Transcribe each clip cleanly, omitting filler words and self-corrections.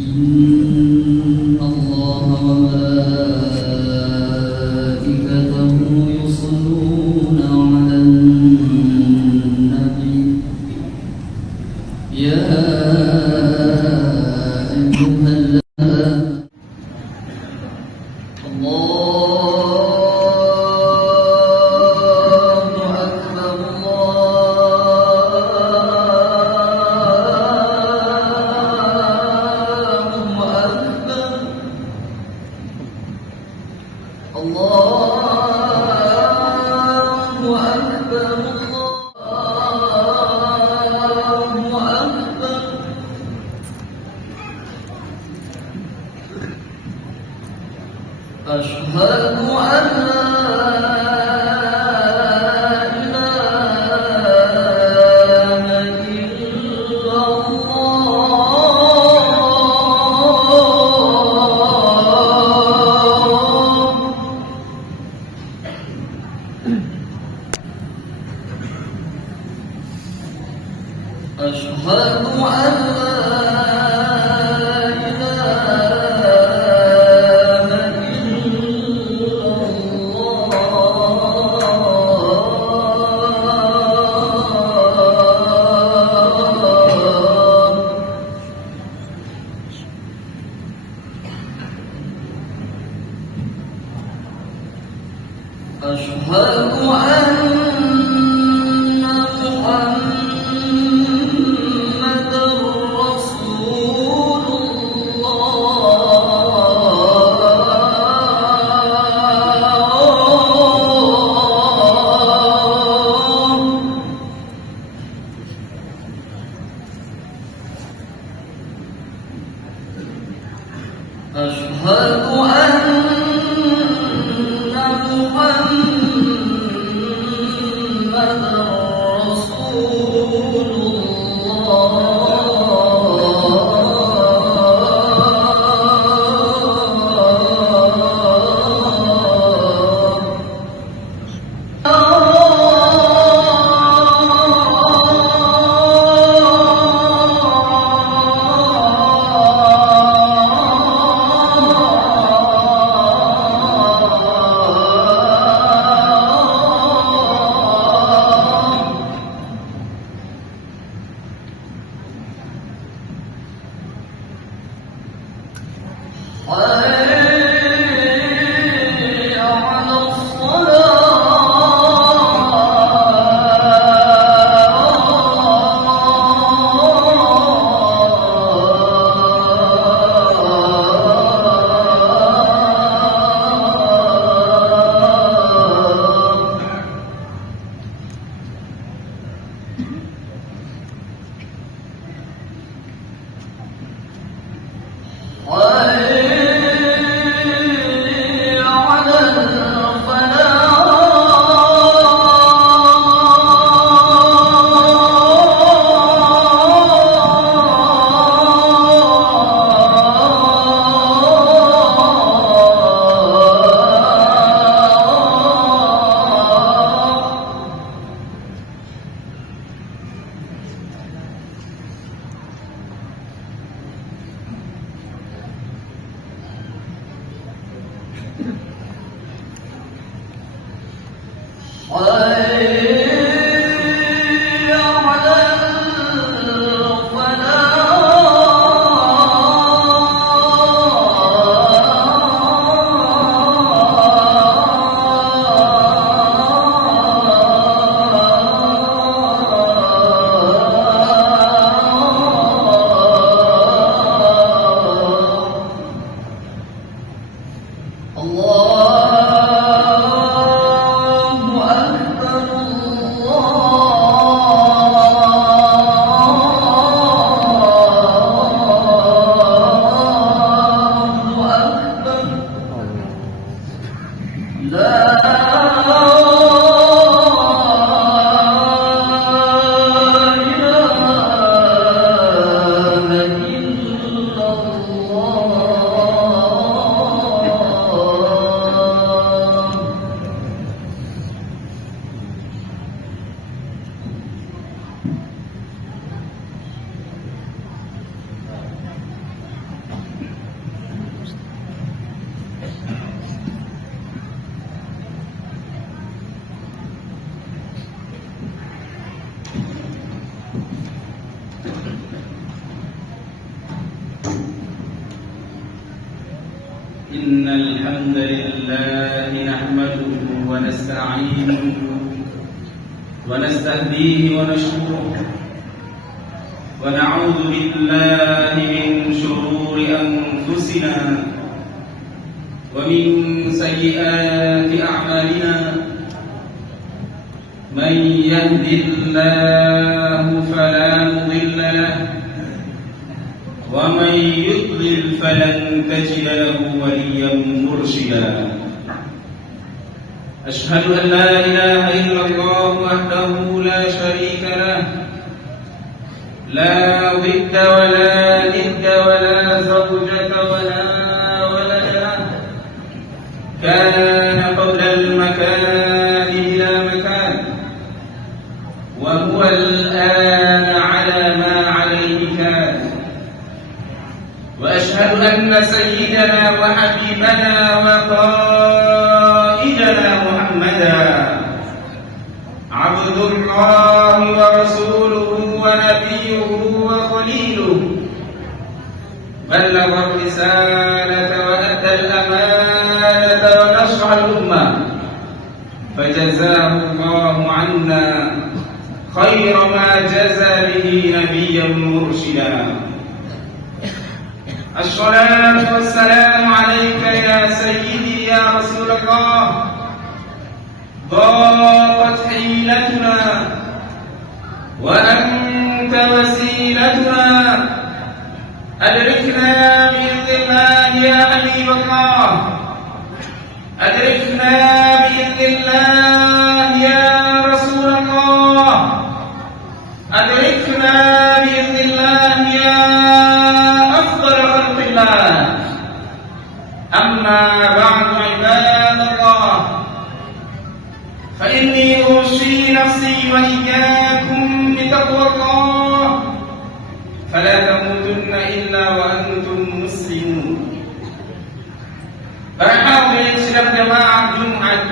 إن الله وملائكته يصلون على النبي يا أيها الذين أشهد أن لا إله إلا الله أشهد أن أشهد أن محمدًا رسول الله أشهد أن الله أكبر إن الحمد لله نحمده ونستعينه ونستهديه ونشكره ونعوذ بالله من شرور أنفسنا ومن سيئات أعمالنا من يهد الله فلا مضل له ومن يضلل فلن تجد له وليا مرشدا أشهد أن لا إله إلا الله وحده لا شريك له لا ضد ولا ند ولا زوجة ولا ولد له كان قبل المكان إلى مكان وهو الآن على ما عليه كان وأشهد أن سيدنا وحبيبنا وقائدنا محمدا عبد الله ورسوله ونبيه وخليله بلغ الرسالة وأدى الأمانة ونصح الأمة فجزاه الله عنا خير ما جزى به نبيا مرشدا الصلاة والسلام عليك يا سيدي يا رسول الله ضاقت حيلتنا وأنت وسيلتنا أدركنا بإذن الله يا حبيب الله أدركنا بإذن الله يا رسول الله أدركنا بإذن الله يا أفضل خلق الله أما بعد عباد الله فإني أوصي نفسي وإياكم بتقوى الله فلا تموتن إلا وأنتم مسلمون. Para hadirin sidang jamaah Jumat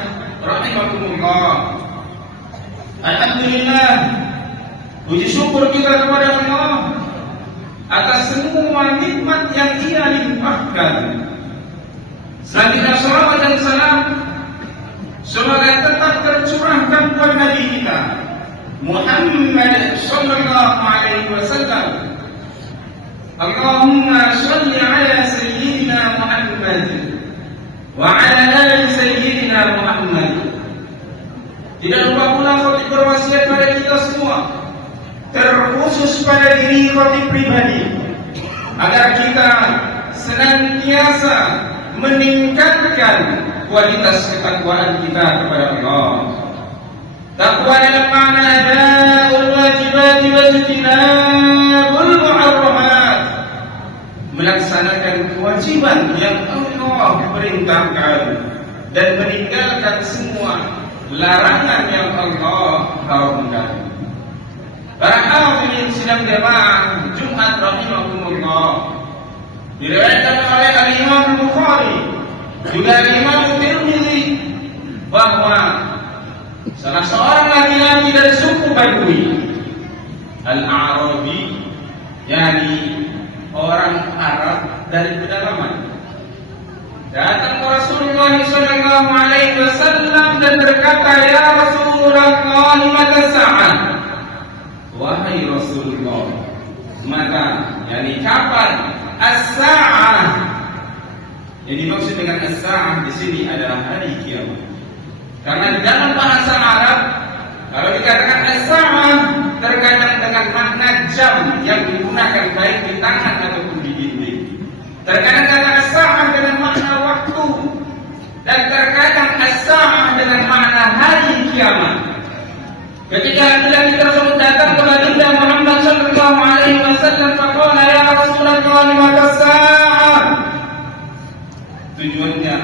rahimakumullah. Alhamdulillah, puji syukur kita kepada Allah atas semua nikmat yang Ia limpahkan. Selanjutnya salawat dan salam semoga tetap tercurahkan kepada Nabi kita Muhammad sallallahu alaihi wasallam. Allahumma shalli ala sayyidina Muhammad wa ala ali sayyidina Muhammad. Tidak lupa pula khatib berwasiat pada kita semua, terkhusus pada diri khatib pribadi, agar kita senantiasa meningkatkan kualitas ketakwaan kita kepada Allah. Takwa dalam makna ada'ul wajibat wa ijtinabul muharramat, melaksanakan kewajiban yang Allah perintahkan dan meninggalkan semua larangan yang Allah haramkan. Para hadirin sidang jamaah Jumat rahimakumullah, diriwayatkan oleh Al-Imam Bukhari juga Al-Imam Tirmidzi bahwa salah seorang laki-laki dari suku Badui Al-Arabi, yakni orang Arab dari pedalaman, datang ke Rasulullah sallallahu alaihi wasallam dan berkata, "Ya Rasulullah, mata sa'ah?" Wahai Rasulullah, mata, yakni kapan as-sa'ah? Yang dimaksud dengan as-sa'ah di sini adalah hari kiamat. Karena di dalam bahasa Arab, kalau dikatakan as-sa'ah terkadang dengan makna jam yang digunakan baik di tangan ataupun di dinding. Terkadang kata as-sa'ah dengan makna waktu, dan terkadang as-sa'ah dengan makna hari kiamat. Ketika laki-laki tersebut datang kepada Nabi Muhammad sallallahu alaihi wasallam, faqala ya Rasulullah mata sa'ah. Tujuannya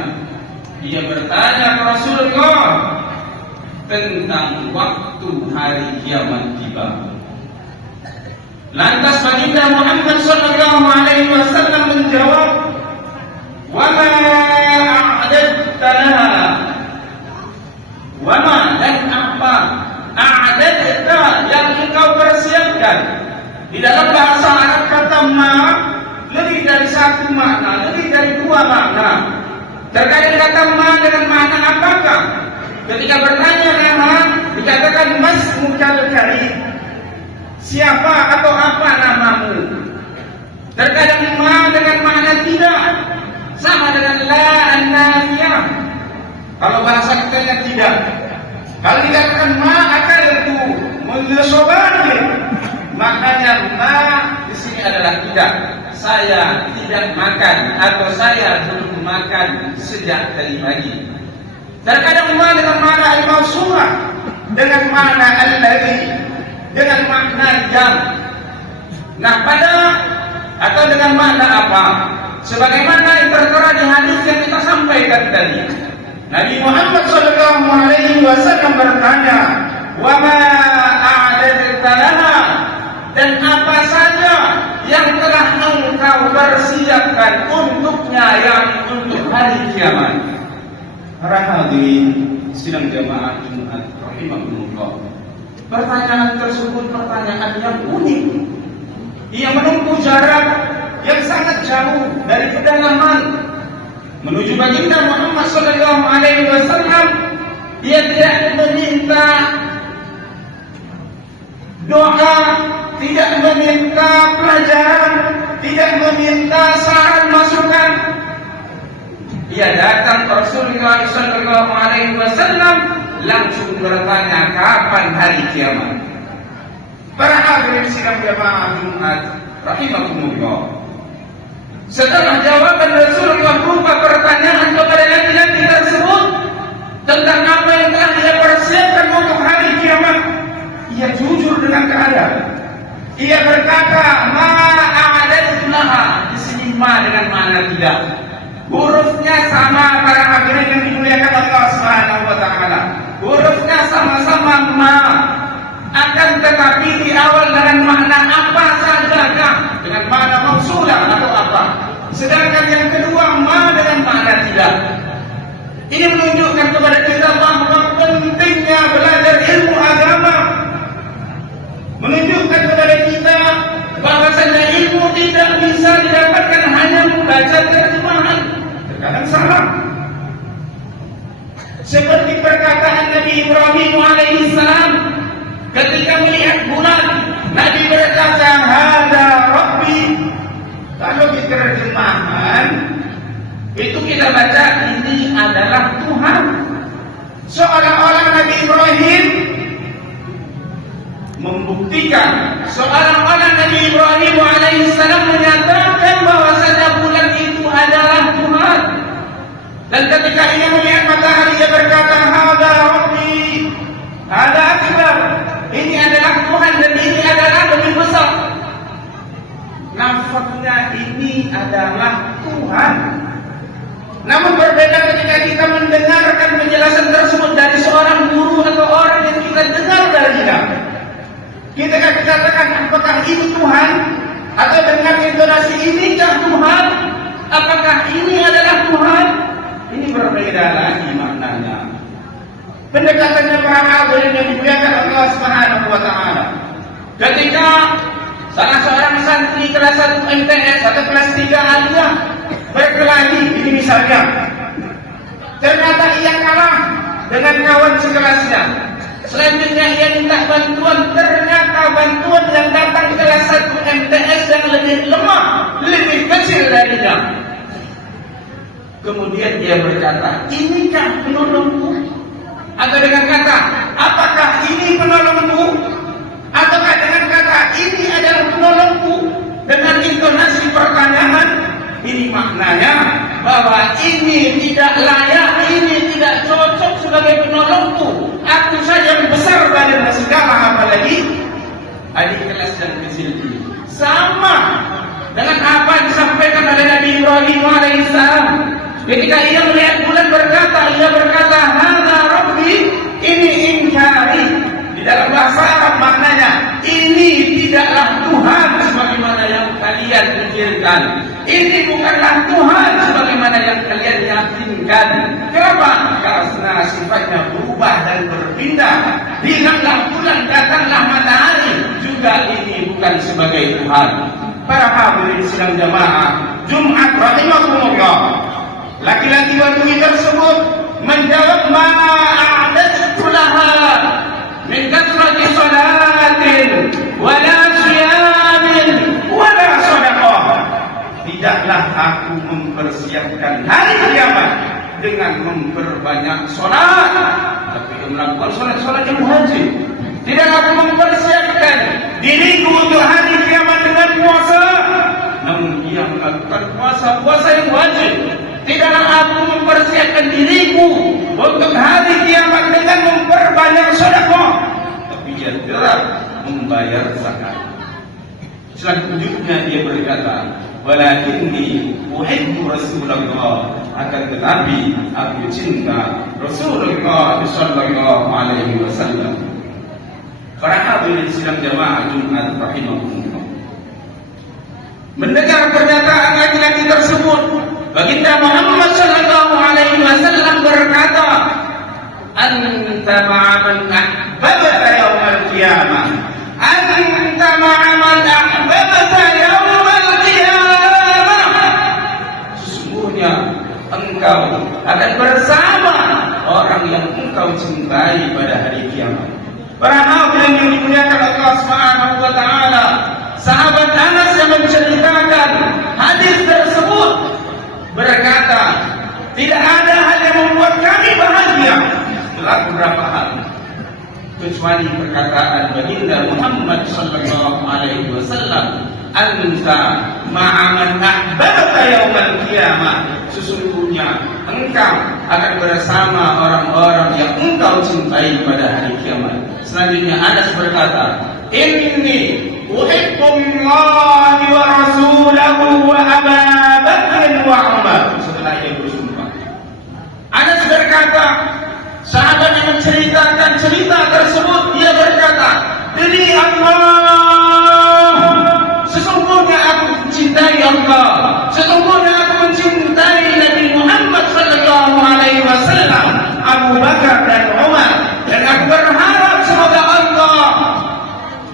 dia bertanya kepada Rasulullah tentang waktu hari kiamat tiba. Lantas baginda Muhammad sallallahu alaihi wasallam menjawab, "Wa ma a'dadta laha?" Wa ma, dan apa a'dadta yang engkau persiapkan. Di dalam bahasa Arab kata ma lebih dari satu makna, lebih dari dua makna. Terkadang kata ma dengan makna apakah? Ketika bertanya nama, dikatakan mas mukal karim. Siapa atau apa namamu? Terkadang ma dengan makna tidak, sama dengan la an-nafiyah. Kalau bahasa kita tidak. Kalau dikatakan ma akan itu menyesobani, maknanya ma di sini adalah tidak. Saya tidak makan atau saya belum makan sejak tadi pagi. Terkadang ma dengan makna al-mausulah, dengan makna al-ladzi, dengan makna yang. Nah, pada atau dengan makna apa? Sebagaimana yang tertera di hadis yang kita sampaikan tadi. Nabi Muhammad SAW bertanya, "Wa ma a'dadta laha?" Dan apa saja yang telah engkau persiapkan untuknya, yang untuk hari kiamat. Para hadirin sidang jamaah Jumat rahimahumullah. Pertanyaan tersebut pertanyaan yang unik. Ia menempuh jarak yang sangat jauh dari pedalaman menuju baginda Muhammad SAW. Ia tidak meminta doa, tidak meminta pelajaran, tidak meminta saran masukan. Ia datang ke Rasulullah SAW langsung bertanya kapan hari kiamat. Para hadirin sidang jamaah Jumat rahimahumullah. Setelah jawaban Rasulullah berupa pertanyaan kepada laki-laki tersebut tentang apa yang telah dia persiapkan untuk hari kiamat, ia jujur dengan keadaan. Ia berkata, "Ma a'dadtu laha." Di sini ma dengan makna tidak. Hurufnya sama, para hadirin yang dimuliakan Allah Subhanahu wa taala. Hurufnya sama-sama ma. Akan tetapi di awal dengan makna apa sajakah? Dengan makna mausulah atau apa? Sedangkan yang kedua ma dengan makna tidak. Ini menunjukkan kepada kita bahwa pentingnya belajar ilmu agama. Menunjukkan kepada kita bahwasanya ilmu tidak bisa didapatkan hanya membaca terjemahan. Terkadang salah. Seperti perkataan Nabi Ibrahim alaihissalam ketika melihat bulan, Nabi berkata, "Hada Rabbi." Kalau diterjemahkan, itu kita baca ini adalah Tuhan. Seolah-olah Nabi Ibrahim membuktikan, seolah-olah Nabi Ibrahim alaihissalam menyatakan bahwasanya bulan itu adalah Tuhan. Dan ketika ia melihat matahari, ia berkata, "Hada Rabbi, hada akbar." Ini adalah Tuhan dan ini adalah lebih besar. Nafasnya ini adalah Tuhan. Namun berbeda ketika kita mendengarkan penjelasan tersebut dari seorang guru atau orang yang kita dengar darinya. Kita akan katakan apakah ini Tuhan? Atau dengan intonasi inikah Tuhan? Apakah ini adalah Tuhan? Ini berbeda lagi maknanya. Pendekatannya para hadirin yang dimuliakan Allah Subhanahu wa taala. Ketika salah seorang santri kelas 1 MTS atau kelas 3 aliyah berkelahi, ini misalnya, ternyata ia kalah dengan kawan sekelasnya. Selanjutnya ia minta bantuan, ternyata bantuan yang datang kelas 1 MTS yang lebih lemah, lebih kecil darinya. Kemudian dia berkata, "Inikah penolongku?" Atau dengan kata, "Apakah ini penolongku?" Ataukah dengan kata, "Ini adalah penolongku." Dengan intonasi pertanyaan, ini maknanya bahwa ini tidak layak, ini tidak cocok sebagai penolongku. Aku saja yang besar badan segala, apalagi adik kelas yang kecil ini. Sama dengan apa yang disampaikan oleh Nabi Ibrahim alaihissalam. Ketika ia melihat bulan ia berkata, "Hada Rabbi." Ini ingkari. Di dalam bahasa Arab maknanya, ini tidaklah Tuhan sebagaimana yang kalian pikirkan. Ini bukanlah Tuhan sebagaimana yang kalian yakinkan. Kenapa? Karena sifatnya berubah dan berpindah. Hilanglah bulan, datanglah matahari. Juga ini bukan sebagai Tuhan. Para hadirin sidang jamaah Jumat rahimahumullah. Laki-laki Badui tersebut menjawab, ma a'dadtu laha min kathrati salatin wala siyamin wala sadaqah. Tidaklah aku mempersiapkan hari kiamat dengan memperbanyak salat, tapi melakukan salat-salat yang wajib. Tidak aku mempersiapkan diriku untuk hari kiamat dengan puasa, namun ia melakukan puasa yang wajib. Tidaklah aku mempersiapkan diriku untuk hari kiamat dengan memperbanyak sedekah, tapi dia tetap membayar zakat. Selanjutnya dia berkata, walakinni uhibbu Rasulullah, akan tetapi aku cinta Rasulullah sallallahu alaihi wasallam. Para hadirin sidang jamaah Jumat rahimahumullah, mendengar pernyataan laki-laki tersebut, baginda Muhammad sallallahu alaihi wasallam berkata, anta ma'a man ahbabta yaumal qiyamah, anta ma'a man ahbabta yaumal qiyamah. Sesungguhnya engkau akan bersama orang yang engkau cintai pada hari kiamat. Para hadirin yang dimuliakan Allah Subhanahu wa taala, sahabat Anas yang menceritakan hadis tersebut berkata, tidak ada hal yang membuat kami bahagia setelah beberapa hal, kecuali perkataan baginda Muhammad sallallahu alaihi wasallam, anta ma'a man ahbabta yaumal qiyamah. Sesungguhnya engkau akan bersama orang-orang yang engkau cintai pada hari kiamat. Selanjutnya Anas berkata, inni uhibbullaha wa rasulahu wa Aba Bakr wa Umar. Setelah ia bersumpah, Anas berkata, sahabat yang menceritakan cerita tersebut, dia berkata, demi Allah, sesungguhnya aku mencintai Allah, sesungguhnya aku mencintai Nabi Muhammad sallallahu alaihi wasallam, Abu Bakar dan Umar, dan aku berharap semoga Allah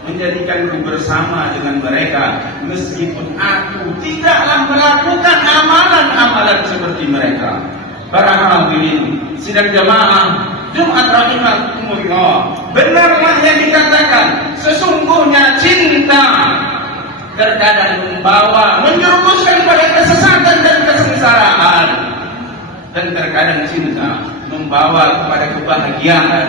menjadikanku bersama dengan mereka meskipun aku tidaklah melakukan amalan-amalan seperti mereka. Para hadirin sidang jamaah Jumat rahimahumullah, benarlah yang dikatakan, sesungguhnya cinta terkadang menjerumuskan pada kesesatan dan kesengsaraan, dan terkadang cinta membawa kepada kebahagiaan,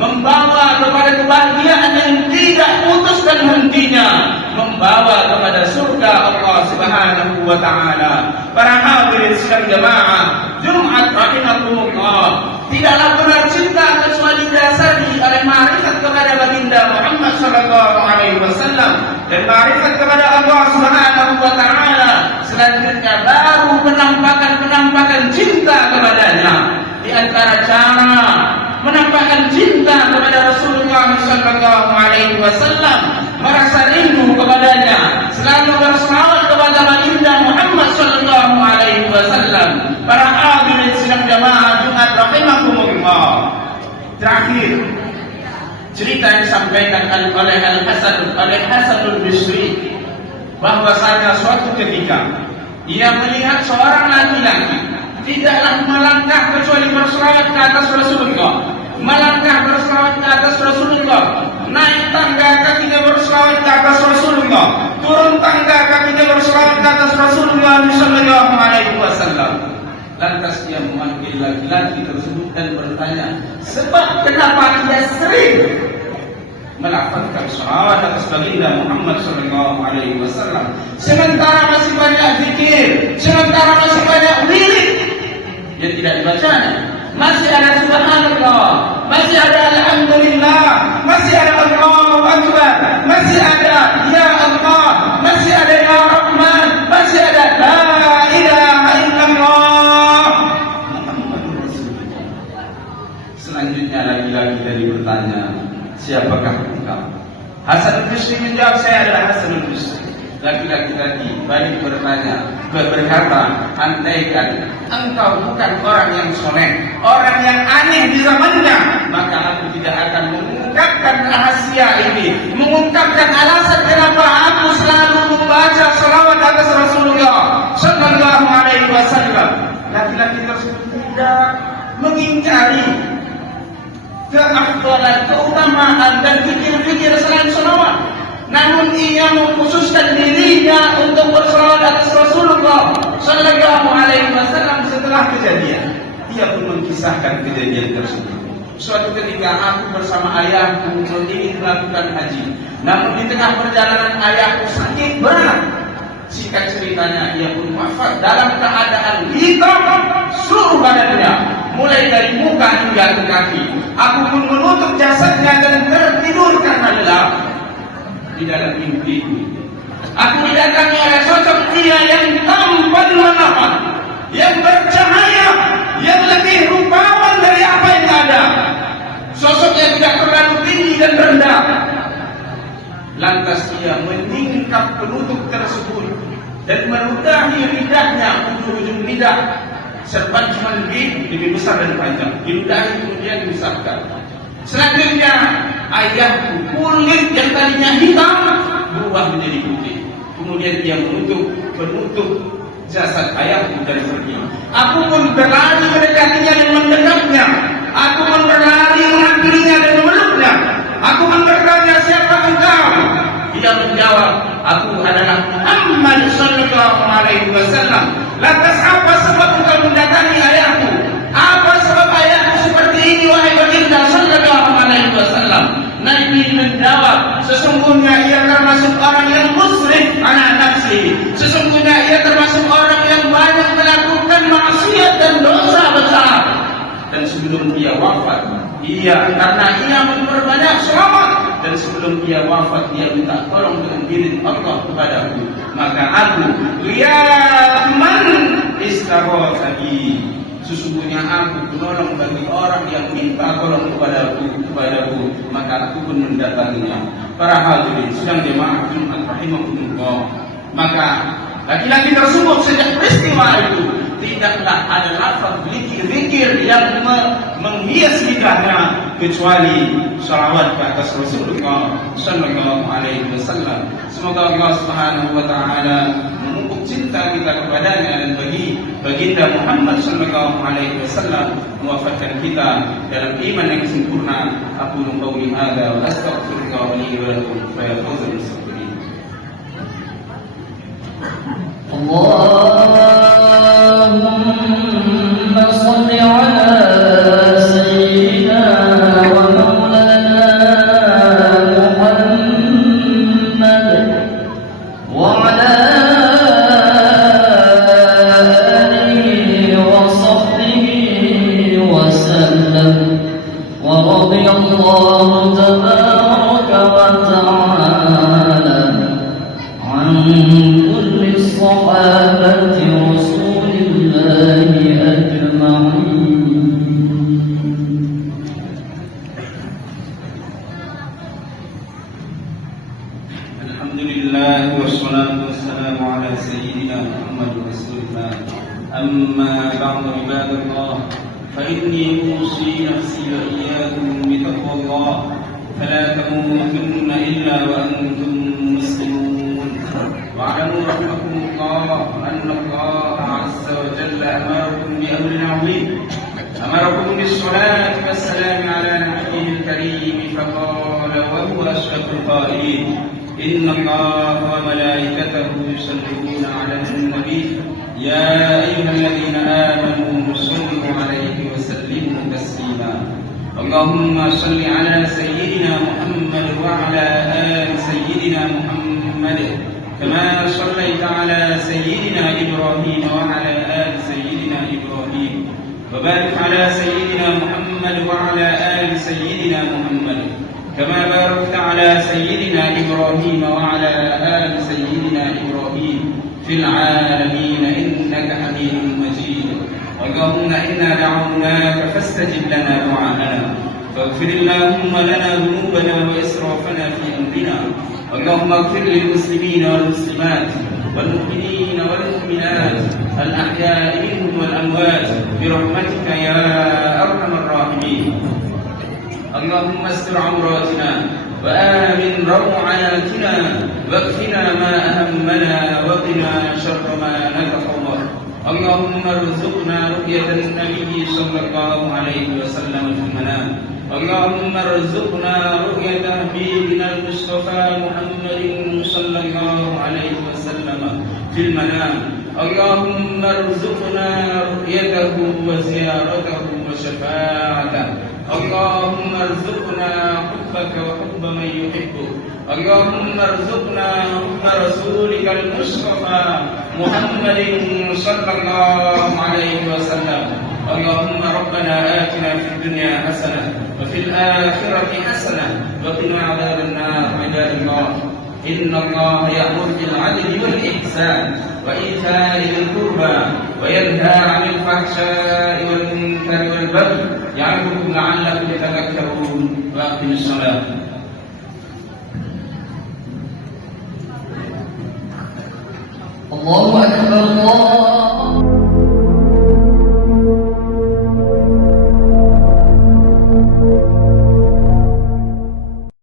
membawa kepada kebahagiaan yang tidak putus dan hentinya, membawa kepada surga Allah Subhanahu wa taala. Para hadirin sidang jamaah Jumat rahimahumullah, tidaklah benar cinta kecuali didasari oleh ma'rifat kepada baginda Muhammad sallallahu alaihi wasallam dan ma'rifat kepada Allah Subhanahu wa taala. Selanjutnya baru penampakan cinta kepadanya. Di antara cara menampakkan cinta kepada Rasulullah sallallahu alaihi wasallam, merasa rindu kepadanya, selalu berselawat kepada baginda Muhammad sallallahu alaihi wasallam. Para hadirin sidang jamaah Jumat rahimahumullah, terakhir cerita yang disampaikan oleh Al-Hasan Al-Bisri, bahwasanya suatu ketika ia melihat seorang laki-laki tidaklah melangkah kecuali berselawat ke atas Rasulullah, melangkah berselawat ke atas Rasulullah, naik tangga kakinya berselawat ke atas Rasulullah, turun tangga kakinya berselawat ke atas Rasulullah sallallahu alaihi wasallam. Lantas dia memanggil laki-laki tersebut dan bertanya, sebab kenapa dia sering melafazkan salawat atas baginda Muhammad sallallahu alaihi wasallam, sementara masih banyak zikir, sementara masih banyak wirid yang tidak dibacanya, masih ada subhanallah, masih ada alhamdulillah, masih ada Allahu akbar, masih ada ya Allah, masih ada ya Rahman, masih ada la ilaha illallah Muhammadur Rasulullah. Selanjutnya lagi-lagi dari bertanya, siapakah engkau? Hasan Al-Bisri menjawab, saya adalah Hasan Al-Bisri. Laki-laki tadi balik bertanya, berkata, andaikan engkau bukan orang yang soleh, orang yang aneh di zamannya, maka aku tidak akan mengungkapkan rahasia ini, mengungkapkan alasan kenapa aku selalu membaca salawat atas Rasulullah sallallahu alaihi wasallam. laki-laki tersebut tidak mengingkari keafdalan, keutamaan dan fikir-fikir selain salawat, namun ia mengkhususkan dirinya untuk bersalawat atas Rasulullah Sallallahu Alaihi Wasallam setelah kejadian. Ia pun mengkisahkan kejadian tersebut. Suatu ketika aku bersama ayahku ingin melakukan haji, namun di tengah perjalanan ayahku sakit berat. Singkat ceritanya, ia pun wafat dalam keadaan hitam seluruh badannya, mulai dari muka hingga ke kaki. Aku pun menutup jasadnya dan tertidur karena lelah. Di dalam mimpiku, aku mendatangi oleh sosok pria yang tampan menawan, yang bercahaya, yang lebih rupawan dari apa yang ada. Sosoknya tidak terlalu tinggi dan rendah. Lantas ia meningkap penutup tersebut dan meludahi lidahnya, ujung-ujung lidah serban cuma lebih besar dan panjang, diludahi kemudian dibesarkan. Selanjutnya ayahku, kulit yang tadinya hitam berubah menjadi putih. Kemudian dia penutup jasad ayahku dan pergi. Aku pun berlari mendekatinya dan mendekapnya. Aku pun berlari menghampirinya dan memeluknya. Aku pun bertanya, siapa engkau? Dia menjawab, aku adalah Muhammad Sallallahu Alaihi Wasallam. Lantas apa sebab engkau mendatangi ayahku? Apa sebab ayahku seperti ini, wahai baginda Sallallahu Alaihi Wasallam? Nabi menjawab, sesungguhnya ia termasuk orang yang musrif ala nafsi. Sesungguhnya ia termasuk orang yang banyak melakukan maksiat dan dosa besar. Dan sebelum dia wafat, karena ia memperbanyak selawat, dan sebelum dia wafat dia minta tolong dengan diri Allah kepadaku. Maka aku man istaghfari, sesungguhnya aku penolong bagi orang yang minta tolong kepadaku, maka aku pun mendatanginya. Para hadirin sedang jemaah Jumat rahimahumullah, maka laki-laki tersebut sejak peristiwa itu tidaklah ada lafaz zikir yang menghias lidahnya kecuali salawat ke atas Rasulullah Sallallahu Alaihi Wasallam. Semoga Allah Subhanahu Wa Taala memupuk cinta kita kepadanya dan bagi baginda Muhammad Sallallahu Alaihi Wasallam, mewafatkan kita dalam iman yang sempurna. Aku qauli hadza wa astaghfirullah li wa lakum fa yaghfir li. اللهم صل على سيدنا ومولانا محمد وعلى آله وصحبه وسلم. ورضي الله تبارك وتعالى عن كل الصحابة رسول الله أجمعين. الحمد لله والصلاة والسلام على سيدنا محمد رسول الله. أما بعد عباد الله، فإني أوصي نفسي وإياكم بتقوى الله، فلا تموتن إلا وأنتم مسلمون. واعلموا رحمكم الله أن الله عز وجل أمركم بأمر عظيم، أمركم بالصلاة والسلام على نبيه الكريم، فقال وهو أشرف القائلين: إن الله وملائكته يصلون على النبي يا أيها الذين آمنوا صلوا عليه وسلموا تسليما. اللهم صل على سيدنا محمد وعلى آل سيدنا محمد كما صليت على سيدنا إبراهيم وعلى آل سيدنا إبراهيم، وبارك على سيدنا محمد وعلى آل سيدنا محمد كما باركت على سيدنا إبراهيم وعلى آل سيدنا إبراهيم في العالمين إنك حميد مجيد. اللهم إنا دعوناك فاستجب لنا دعاءنا، فاغفر اللهم لنا ذنوبنا وإسرافنا في أمرنا. اللهم اغفر للمسلمين والمسلمات والمؤمنين والمؤمنات الأحياء منهم والأموات برحمتك يا أرحم الراحمين. اللهم استر عوراتنا وآمن روعاتنا واكفنا ما أهمنا وقنا شر ما نتخوف. اللهم ارزقنا رؤية النبي صلى الله عليه وسلم في المنام اللهم ارزقنا رؤية حبيبنا المصطفى محمد صلى الله عليه وسلم في المنام اللهم ارزقنا رؤيته وزيارته وشفاعته اللهم ارزقنا حبك وحب من يحبك اللهم ارزقنا حب رسولك المصطفى محمد صلى الله عليه وسلم اللهم ربنا آتنا في الدنيا حسنة وفي الآخرة حسنة وقنا عذاب النار عباد الله إن الله يأمر بالعدل والإحسان وإيتاء ذي القربى وينهى عن الفحشاء والمنكر والبغي يعظكم لعلكم تذكرون وأقيموا الصلاة الله أكبر الله